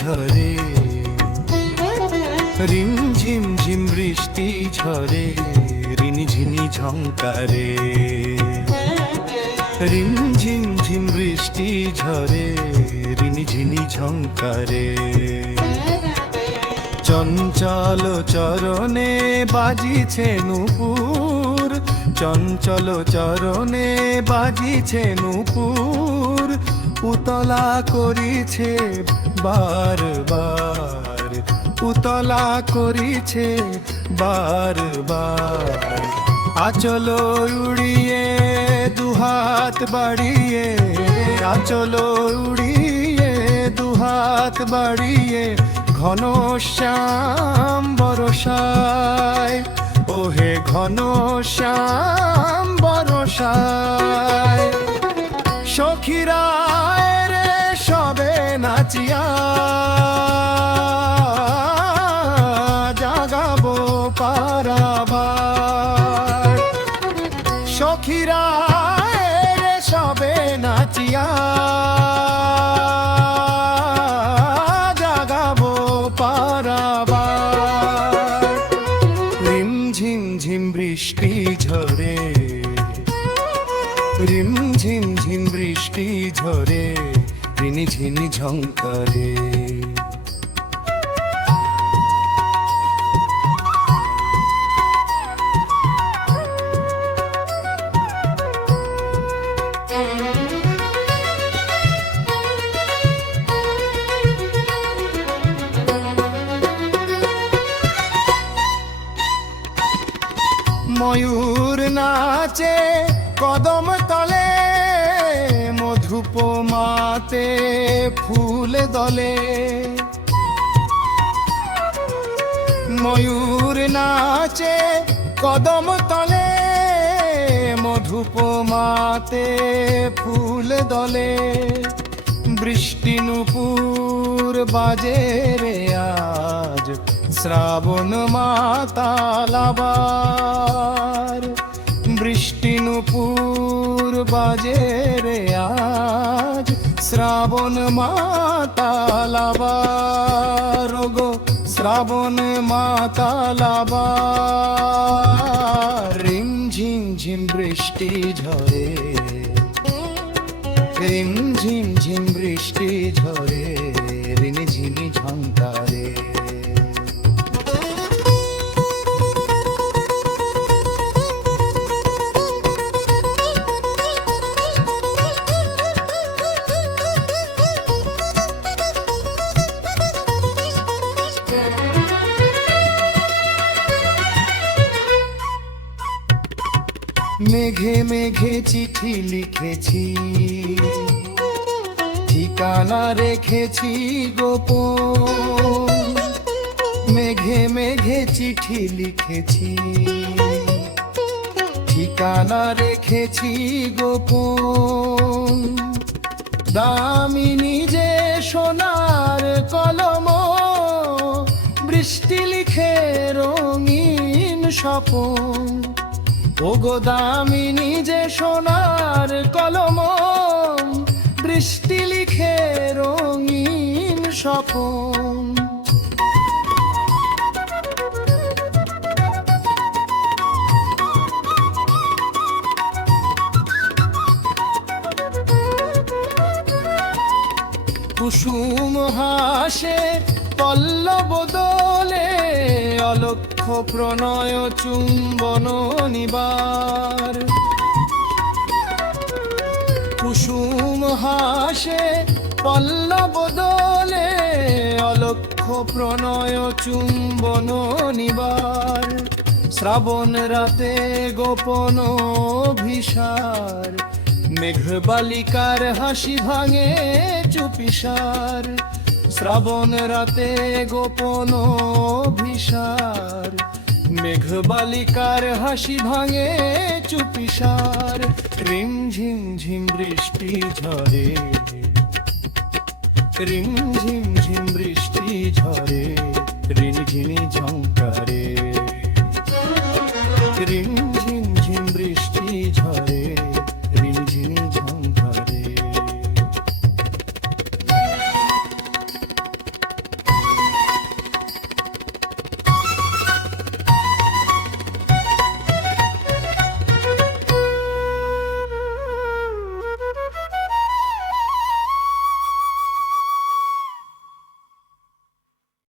ঝরে, রিম ঝিম ঝিম বৃষ্টি ঝরে, রিনিঝিনি ঝংকারে। রিম ঝিম ঝিম বৃষ্টি ঝরে, রিনিঝিনি ঝংকারে। চঞ্চল চরণে বাজিছে নূপুর, চঞ্চল চরণে বাজিছে নূপুর, উতলা করিছে বার বার, উতলা করিছে বার বার। আচল উড়িয়ে দুহাত বাড়িয়ে, আচল উড়িয়ে দুহাত বাড়িয়ে, ঘন শ্যাম বরসায়, ওহে ঘন শ্যাম বরসায়। সখীরা রে সবে নাচিয়া, জাগাবো পারাবার। সখীরা রে সবে নাচিয়া, জাগাবো পারাবার। রিম ঝিম ঝিম বৃষ্টি ঝরে, রিম ঝিম ঝিম বৃষ্টি ঝরে, রিনিঝিনি ঝংকারে। ময়ূর নাচে কদম তলে, মধুপমাতে ফুল দলে। ময়ূর নাচে কদম তলে, মধুপমাতে ফুল দলে। বৃষ্টি নূপুর বাজে রে আজ, শ্রাবণ মাতালাবার। বৃষ্টি নূপুর বাজে রে আজ, শ্রাবণ মাতালাবার গো, শ্রাবণ মাতালাবার। রিম ঝিম ঝিম বৃষ্টি ঝরে, রিম ঝিম ঝিম বৃষ্টি ঝরে, রিনিঝিনি ঝংকারে। মেঘে মেঘে চিঠি লিখেছি, ঠিকানা রেখেছি গোপন। মেঘে মেঘে চিঠি লিখেছি, ঠিকানা রেখেছি গোপন। দামিনী যে সোনার কলম, বৃষ্টি লিখে রঙিন স্বপন। ওগো দামিনী যে সোনার কলম, বৃষ্টি লিখে রঙিন স্বপন। কুসুম হাসে পল্লব দোলে, অলক্ষ প্রণয় চুম্বন নিবার। কুসুম হাসে পল্লব দোলে, অলক্ষ প্রণয় চুম্বন নিবার। শ্রাবণ রাতে গোপন ভিসার, মেঘ বালিকার হাসি ভাঙে চুপিসার। শ্রাবণ রাতে গোপন ভিসার, মেঘ বালিকার হাসি ভাঙে চুপিসার। রিম ঝিম ঝিম বৃষ্টি ঝরে, রিম ঝিম ঝিম বৃষ্টি ঝরে, রিনিঝিনি ঝংকারে। রিম ঝিম ঝিম বৃষ্টি ঝরে।